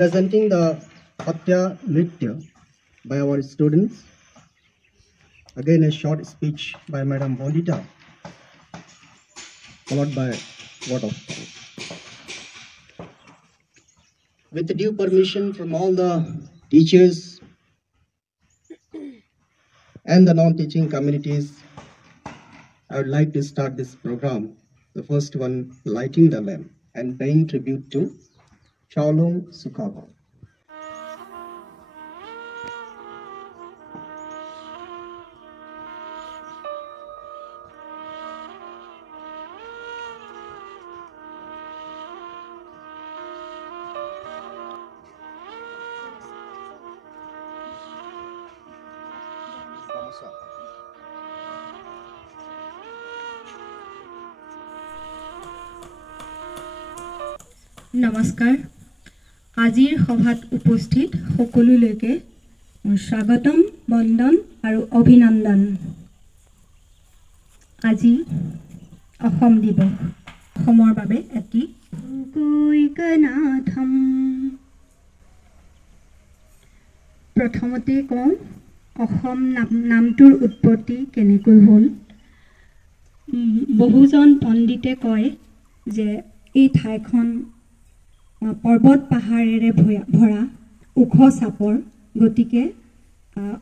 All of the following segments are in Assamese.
Presenting the Hatya Nritya by our students. Again, a short speech by Madam Bondita, followed by word of thanks. With the due permission from all the teachers and the non-teaching communities, I would like to start this program. The first one, lighting the lamp and paying tribute to Chalung Sukaba. নমস্কাৰ আজিৰ সভাত উপস্থিত সকলোলৈকে স্বাগতম বন্দন আৰু অভিনন্দন আজি অসম দিৱস অসমৰ বাবে এটি কৈকনাথম প্ৰথমতে কওঁ অসম নামটোৰ উৎপত্তি কেনেকৈ হ'ল বহুজন পণ্ডিতে কয় যে এই ঠাইখন पर्वत पहाड़ेरे भरा उख चापर गतिके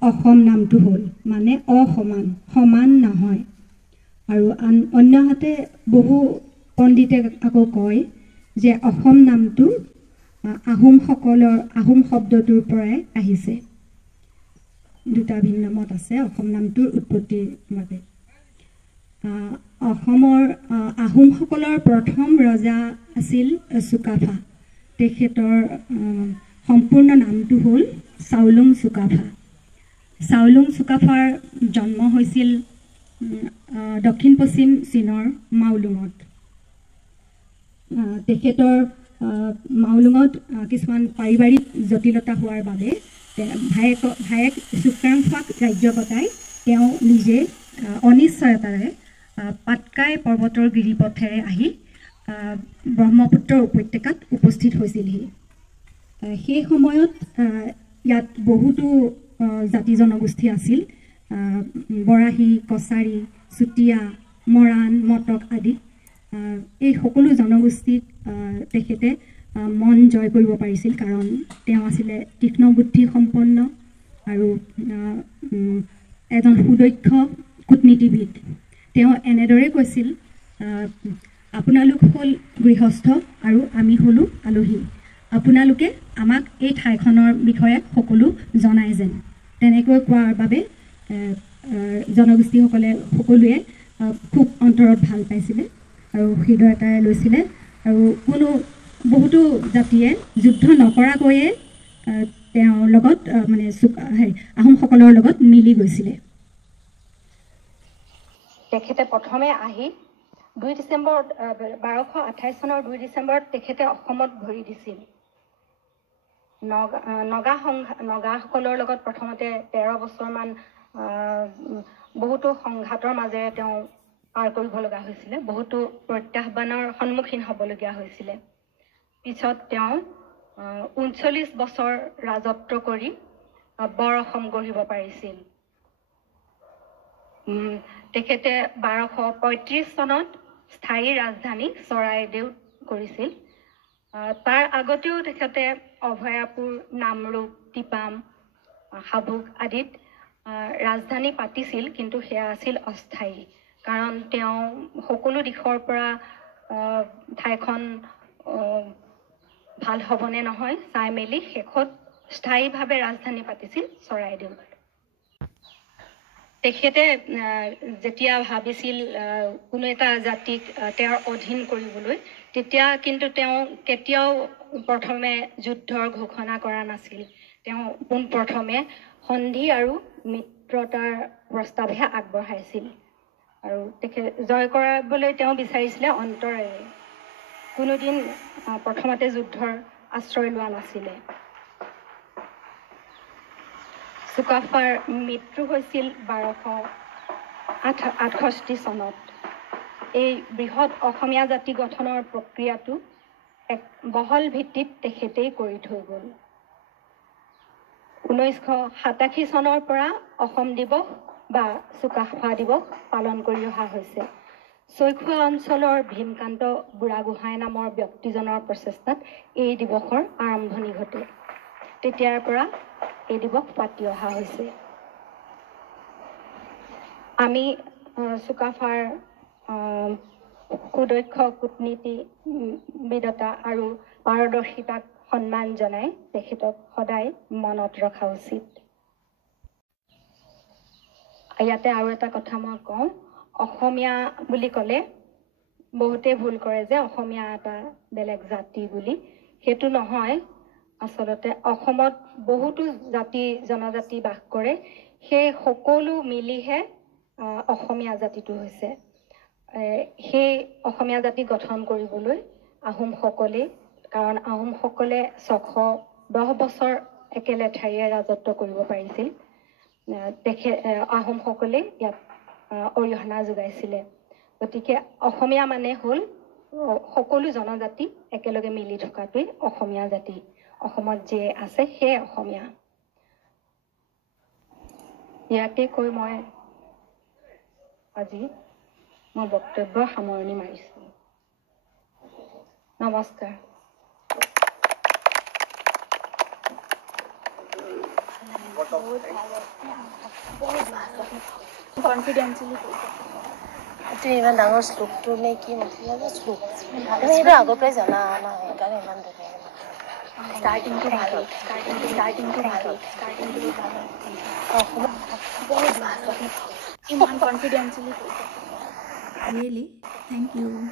अखम नामटो हल माने असमान समान नहय आरु अन्यहाते बहु पंडिते आको कय जे अखम नामटो आहोम शब्दटोर पराय आहिसे दुटा भिन्न मत आछे अखम नामटोर उत्पत्तिर बारे अखमर आहोम सकলৰ प्रथम रजा আছিল चुकाफा তেখেতৰ সম্পূৰ্ণ নামটো হ'ল চাউলুং চুকাফা চাউলুং চুকাফাৰ জন্ম হৈছিল দক্ষিণ পশ্চিম চীনৰ মাউলুঙত তেখেতৰ মাউলুঙত কিছুমান পাৰিবাৰিক জটিলতা হোৱাৰ বাবে ভায়েক চুকাংফাক ৰাজ্য কটাই তেওঁ নিজে অনিশ্চয়তাৰে পাটকাই পৰ্বতৰ গিৰিপথেৰে আহি ব্ৰহ্মপুত্ৰ উপত্যকাত উপস্থিত হৈছিলহি সেই সময়ত ইয়াত বহুতো জাতি জনগোষ্ঠী আছিল বৰাহী কছাৰী চুতীয়া মৰাণ মটক আদি এই সকলো জনগোষ্ঠীক তেখেতে মন জয় কৰিব পাৰিছিল কাৰণ তেওঁ আছিল তীক্ষ্ণ বুদ্ধি সম্পন্ন আৰু এজন সুদক্ষ কূটনীতিবিদ তেওঁ এনেদৰে কৈছিল আপোনালোক হল গৃহস্থ আৰু আমি হলো আলহী আপোনালোকে আমাক এই ঠাইখনৰ বিষয়ে সকলো জনাই যেন তেনেকৈ কোৱাৰ বাবে জনগোষ্ঠীসকলে সকলোৱে খুব অন্তৰত ভাল পাইছিলে আৰু হৃদয়তাৰে লৈছিলে আৰু কোনো বহুতো জাতিয়ে যুদ্ধ নকৰাকৈয়ে তেওঁৰ লগত মানে আহোমসকলৰ লগত মিলি গৈছিলে তেখেতে প্ৰথমে আহি 2 ডিসেম্বৰ 1228 চনৰ 2 ডিসেম্বৰত তেখেতে অসমত ভৰি দিছিল নগাসকলৰ লগত প্ৰথমতে 13 বছৰমান বহুতো সংঘাতৰ মাজেৰে তেওঁ পাৰ কৰিব লগা হৈছিল বহুতো প্ৰত্যাহ্বানৰ সন্মুখীন হ'বলগীয়া হৈছিল পিছত তেওঁ 39 বছৰ ৰাজত্ব কৰি বৰ অসম গঢ়িব পাৰিছিল তেখেতে 1235 চনত স্থায়ী ৰাজধানী চৰাইদেউ কৰিছিল তাৰ আগতেও তেখেতে অভয়াপুৰ নামৰূপ টিপাম হাবুক আদিত ৰাজধানী পাতিছিল কিন্তু সেয়া আছিল অস্থায়ী কাৰণ তেওঁ সকলো দিশৰ পৰা ঠাইখন ভাল হ'বনে নহয় চাই মেলি শেষত স্থায়ীভাৱে ৰাজধানী পাতিছিল চৰাইদেউত তেখেতে যেতিয়া ভাবিছিল কোনো এটা জাতিক তেওঁৰ অধীন কৰিবলৈ তেতিয়া কিন্তু তেওঁ কেতিয়াও প্ৰথমে যুদ্ধৰ ঘোষণা কৰা নাছিল তেওঁ প্ৰথমে সন্ধি আৰু মিত্ৰতাৰ প্ৰস্তাৱহে আগবঢ়াইছিল আৰু তেখেতে জয় কৰাবলৈ তেওঁ বিচাৰিছিলে অন্তৰেৰে কোনোদিন প্ৰথমতে যুদ্ধৰ আশ্ৰয় লোৱা নাছিলে চুকাফাৰ মৃত্যু হৈছিল 1268 চনত এই বৃহৎ অসমীয়া জাতি গঠনৰ প্ৰক্ৰিয়াটো এক বহল ভিত্তিত তেখেতেই কৰি থৈ গ'ল 1987 চনৰ পৰা অসম দিৱস বা চুকাফা দিৱস পালন কৰি অহা হৈছে চৈখোৱা অঞ্চলৰ ভীমকান্ত বুঢ়াগোহাঁই নামৰ ব্যক্তিজনৰ প্ৰচেষ্টাত এই দিৱসৰ আৰম্ভণি ঘটে তেতিয়াৰ পৰা এই দিৱস পাতি অহা হৈছে আমি চুকাফাৰ সুদক্ষ কূটনীতিবিদতা আৰু পাৰদৰ্শিতাক সন্মান জনাই তেখেতক সদায় মনত ৰখা উচিত ইয়াতে আৰু এটা কথা মই কওঁ অসমীয়া বুলি ক'লে বহুতে ভুল কৰে যে অসমীয়া এটা বেলেগ জাতি বুলি হেতু নহয় আসলতে অসমত বহুতো জাতি জনজাতি বাস কৰে সেই সকলো মিলিহে অসমীয়া জাতিটো হৈছে সেই অসমীয়া জাতি গঠন কৰিবলৈ আহোম সকলে কাৰণ আহোম সকলে 610 বছৰ একেলেঠাৰিয়ে ৰাজত্ব কৰিব পাৰিছিল আহোম সকলে ইয়াত অৰিহণা যোগাইছিল গতিকে অসমীয়া মানে হ'ল সকলো জনজাতি একেলগে মিলি থকাটোই অসমীয়া জাতি অসমত যে আছে সেই অসমীয়া ইয়াতে কৈ মই আজি মই বক্তব্য সামৰণি মাৰিছো নমস্কাৰ কনফিডেন্সিয়েলি এইটো ইমান ডাঙৰ শ্লোকটো নে কি মতলব যে শ্লোক আমি সেইটো আগৰ পৰাই জনা নাই সেইকাৰণে ইমান ধুনীয়া ষ্টাৰ্টিংটো ভাল ইমান কনফিডেন্সিয়েলি Really? Thank you.